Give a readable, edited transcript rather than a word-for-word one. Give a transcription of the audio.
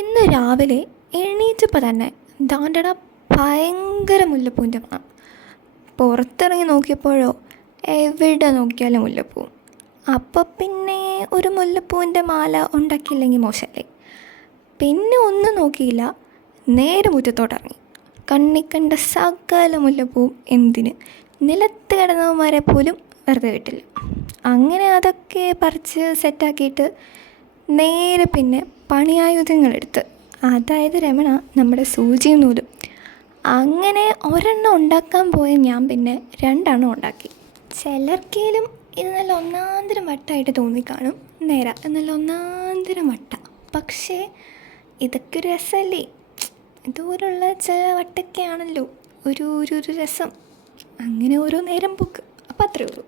ഇന്ന് രാവിലെ എണീറ്റപ്പോൾ തന്നെ ദാണ്ടട ഭയങ്കര മുല്ലപ്പൂവിൻ്റെ മണം. പുറത്തിറങ്ങി നോക്കിയപ്പോഴോ എവിടെ നോക്കിയാലും മുല്ലപ്പൂ. അപ്പോൾ പിന്നെ ഒരു മുല്ലപ്പൂവിൻ്റെ മാല ഉണ്ടാക്കിയില്ലെങ്കിൽ മോശമല്ലേ. പിന്നെ ഒന്നും നോക്കിയില്ല, നേരെ മുറ്റത്തോട്ടിറങ്ങി. കണ്ണിക്കണ്ട സകല മുല്ലപ്പൂവും എന്തിന് നിലത്ത് കിടന്നവന്മാരെ പോലും വെറുതെ വിട്ടില്ല. അങ്ങനെ അതൊക്കെ പറിച്ച് സെറ്റാക്കിയിട്ട് നേരെ പിന്നെ പണിയായുധങ്ങളെടുത്ത്, അതായത് രമണ നമ്മുടെ സൂചിയും നൂലും. അങ്ങനെ ഒരെണ്ണം ഉണ്ടാക്കാൻ പോയ ഞാൻ പിന്നെ രണ്ടെണ്ണം ഉണ്ടാക്കി. ചിലർക്കേലും ഇത് നല്ല ഒന്നാന്തരം വട്ടമായിട്ട് തോന്നിക്കാണും. നേരാ, നല്ല ഒന്നാന്തരം വട്ട. പക്ഷേ ഇതൊക്കെ ഒരു രസമല്ലേ. ഇതുപോലുള്ള ചില വട്ടൊക്കെയാണല്ലോ ഒരു ഒരു ഒരു രസം. അങ്ങനെ ഓരോ നേരം പോക്ക്. അപ്പം അത്രയേ ഉള്ളൂ.